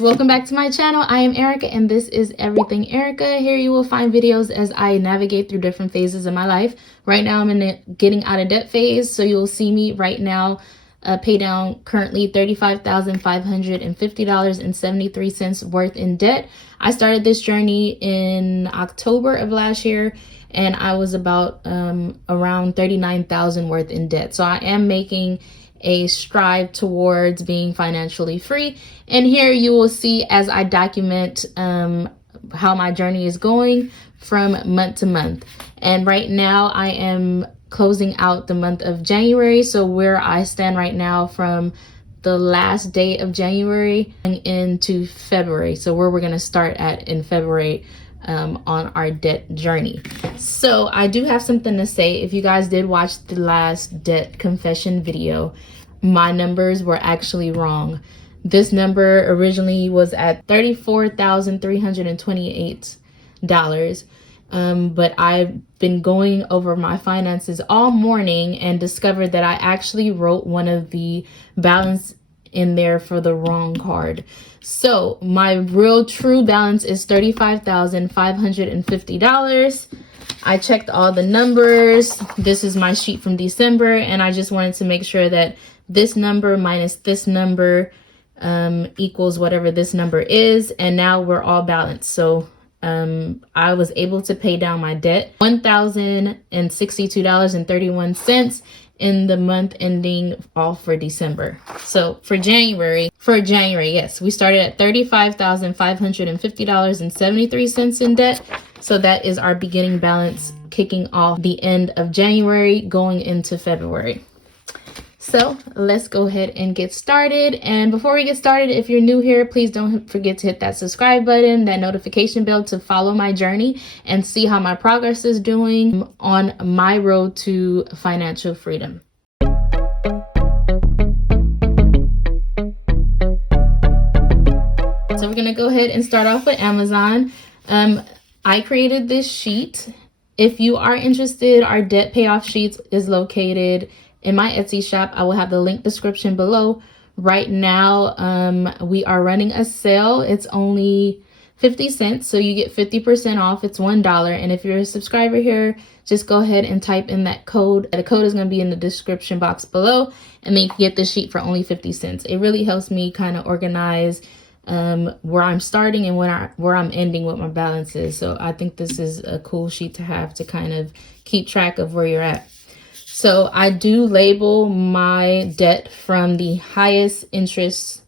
Welcome back to my channel. I am Erica and this is Everything Erica. Here you will find videos as I navigate through different phases of my life. Right now I'm in the getting out of debt phase, so you'll see me right now pay down currently $35,550.73 worth in debt. I started this journey in October of last year and I was about around $39,000 worth in debt. So I am making a strive towards being financially free, and here you will see as I document how my journey is going from month to month. And right now I am closing out the month of January, so where I stand right now from the last day of January into February, so where we're going to start at in February on our debt journey. So I do have something to say. If you guys did watch the last debt confession video, my numbers were actually wrong. This number originally was at $34,328, but I've been going over my finances all morning and discovered that I actually wrote one of the balance in there for the wrong card. So my real true balance is $35,550. I checked all the numbers. This is my sheet from December, and I just wanted to make sure that this number minus this number equals whatever this number is, and now we're all balanced. So I was able to pay down my debt $1,062.31 in the month ending off for December. So for January, yes, we started at $35,550.73 in debt. So that is our beginning balance, kicking off the end of January going into February. So let's go ahead and get started. And before we get started, if you're new here, please don't forget to hit that subscribe button, that notification bell to follow my journey and see how my progress is doing on my road to financial freedom. So we're going to go ahead and start off with Amazon. I created this sheet. If you are interested, our debt payoff sheets is located in my Etsy shop. I will have the link description below. Right now, we are running a sale. It's only 50 cents, so you get 50% off. It's $1. And if you're a subscriber here, just go ahead and type in that code. The code is going to be in the description box below, and then you can get the sheet for only 50 cents. It really helps me kind of organize where I'm starting and where I'm ending with my balances. So I think this is a cool sheet to have to kind of keep track of where you're at. So I do label my debt from the highest interest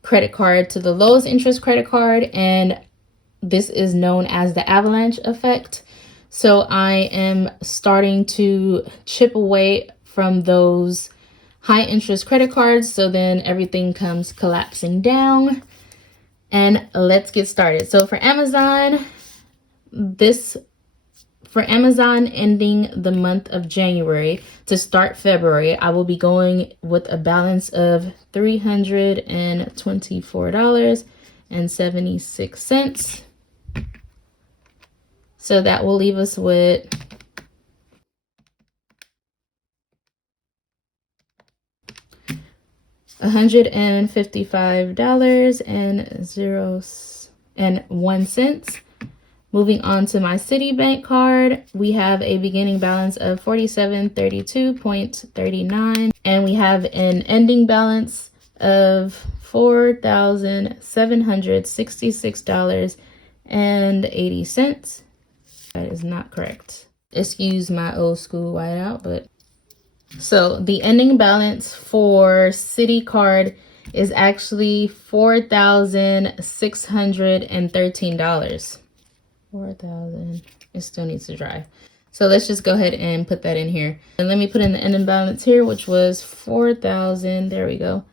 credit card to the lowest interest credit card, and this is known as the avalanche effect. So I am starting to chip away from those high interest credit cards, so then everything comes collapsing down. And let's get started. So for Amazon ending the month of January to start February, I will be going with a balance of $324.76. So that will leave us with $155.01. Moving on to my Citibank card, we have a beginning balance of $4732.39, and we have an ending balance of $4,766.80. That is not correct. Excuse my old school whiteout, but so the ending balance for Citi card is actually $4,613. 4,000. It still needs to dry. So let's just go ahead and put that in here. And let me put in the ending balance here, which was 4,000. There we go.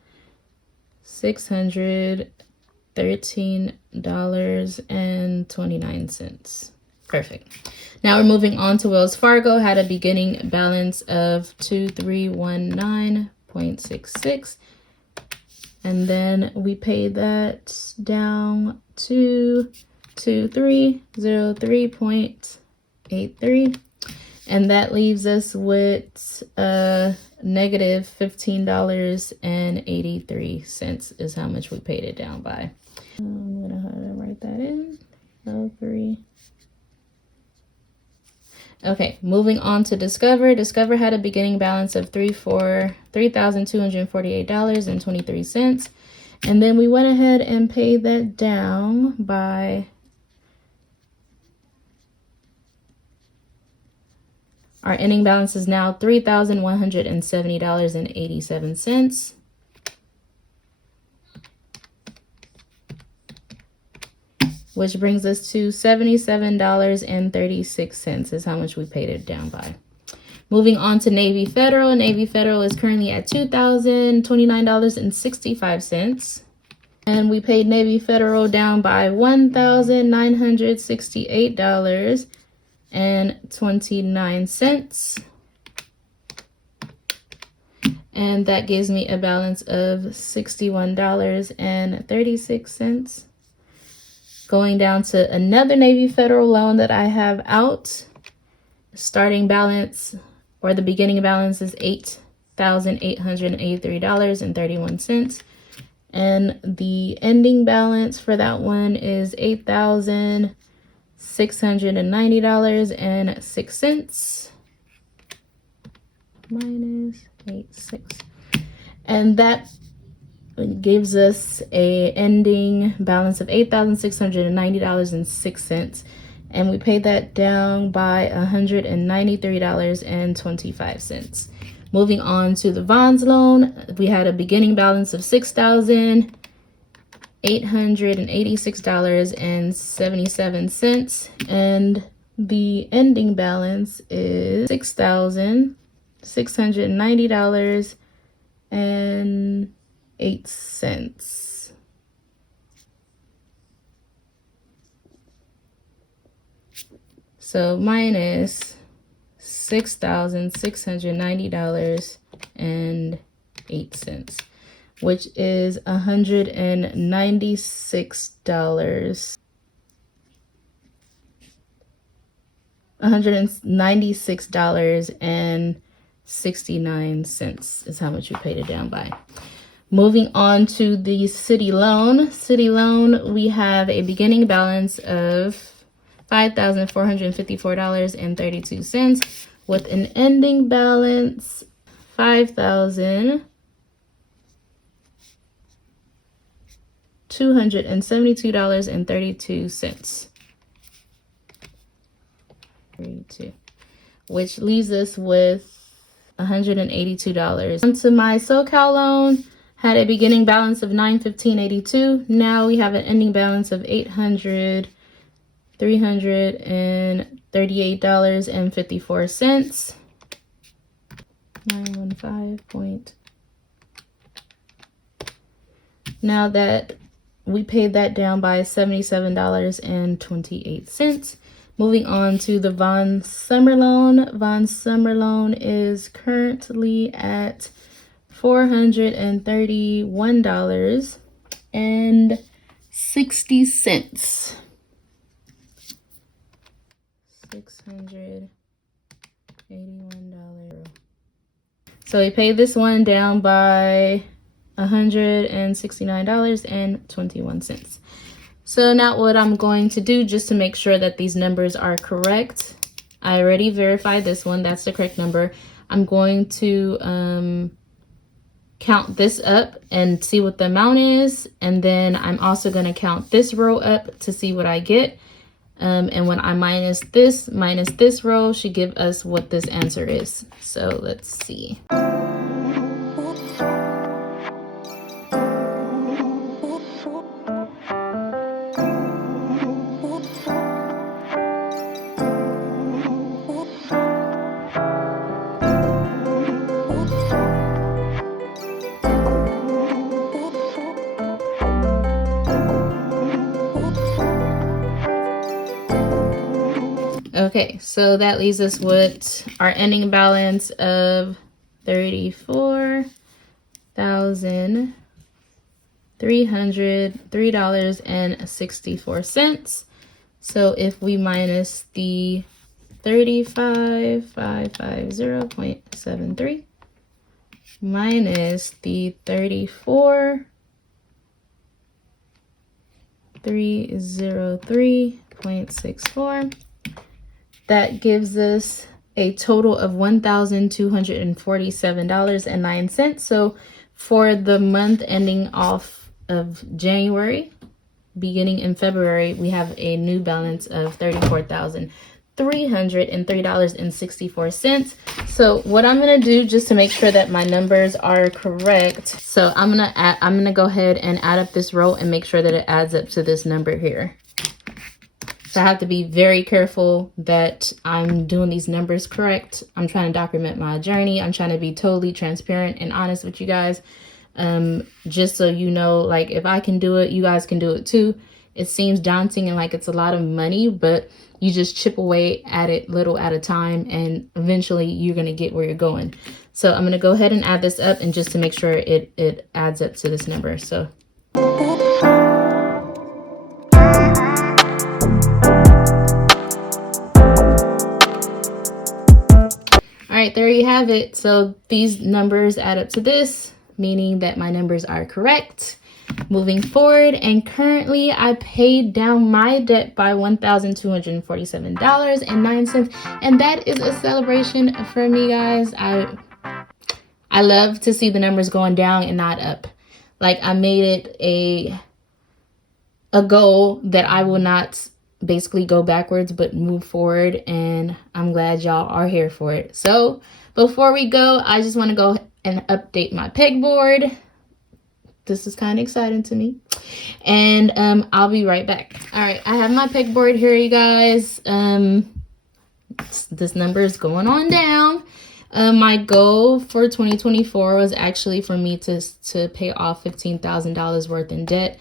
$613.29. Perfect. Now we're moving on to Wells Fargo. Had a beginning balance of 2319.66. And then we paid that down to 2303.83, and that leaves us with negative $15.83 is how much we paid it down by. Okay, moving on to Discover. Discover had a beginning balance of $3,248.23. And then we went ahead and paid that down by our ending balance is now $3,170.87. Which brings us to $77.36 is how much we paid it down by. Moving on to Navy Federal. Navy Federal is currently at $2,029.65. And we paid Navy Federal down by $1,968.29. And that gives me a balance of $61.36. Going down to another Navy Federal loan that I have out. Starting balance, or the beginning balance, is $8,883.31. And the ending balance for that one is $8,690.06. Minus 86. And that gives us a ending balance of $8,690.06, and we paid that down by $193.25. Moving on to the Vons loan, we had a beginning balance of $6,886.77, and the ending balance is $6,690.08. So minus $6,690.08, which is $196. $196.69 is how much we paid it down by. Moving on to the city loan. City loan, we have a beginning balance of $5,454.32 with an ending balance $5,272.32. Which leaves us with $182. Onto my SoCal loan, had a beginning balance of $915.82. Now we have an ending balance of $338.54. 915 point. Now that we paid that down by $77.28. Moving on to the Von Summer loan. Von Summer loan is currently at $431.60. $681. So we paid this one down by $169.21. So now what I'm going to do, just to make sure that these numbers are correct, I already verified this one, that's the correct number. I'm going to count this up and see what the amount is, and then I'm also going to count this row up to see what I get. And when I minus this row should give us what this answer is. So let's see. Okay, so that leaves us with our ending balance of $34,303.64. So if we minus the 35,550.73 minus the 34,303.64, That gives us a total of $1,247.09. So for the month ending off of January, beginning in February, we have a new balance of $34,303.64. So what I'm gonna do, just to make sure that my numbers are correct, so I'm gonna go ahead and add up this row and make sure that it adds up to this number here. So I have to be very careful that I'm doing these numbers correct. I'm trying to document my journey. I'm trying to be totally transparent and honest with you guys. Just so you know, like, if I can do it, you guys can do it too. It seems daunting and like it's a lot of money, but you just chip away at it little at a time, and eventually you're going to get where you're going. So I'm going to go ahead and add this up, and just to make sure it adds up to this number. So all right, there you have it. So these numbers add up to this, meaning that my numbers are correct moving forward. And currently I paid down my debt by $1,247.09. And that is a celebration for me, guys. I love to see the numbers going down and not up. Like, I made it a goal that I will not basically go backwards but move forward, and I'm glad y'all are here for it. So before we go, I just want to go and update my pegboard. This is kind of exciting to me, and I'll be right back. All right, I have my pegboard here, you guys. This number is going on down. My goal for 2024 was actually for me to pay off $15,000 worth in debt.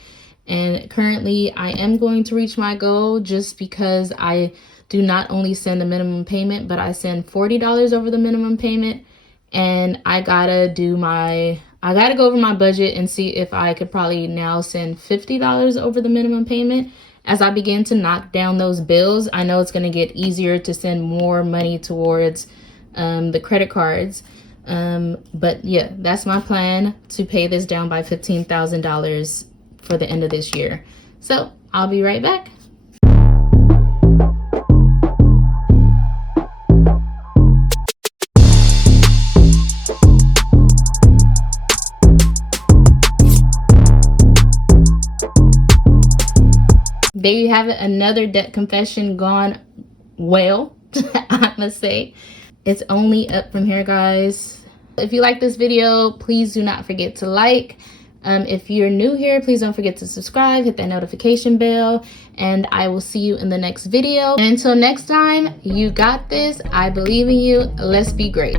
And currently I am going to reach my goal, just because I do not only send the minimum payment, but I send $40 over the minimum payment. And I gotta go over my budget and see if I could probably now send $50 over the minimum payment. As I begin to knock down those bills, I know it's gonna get easier to send more money towards the credit cards. But yeah, that's my plan, to pay this down by $15,000 for the end of this year. So I'll be right back. There you have it, another debt confession gone well, I must say. It's only up from here, guys. If you like this video, please do not forget to like. If you're new here, please don't forget to subscribe, hit that notification bell, and I will see you in the next video. And until next time, you got this. I believe in you. Let's be great.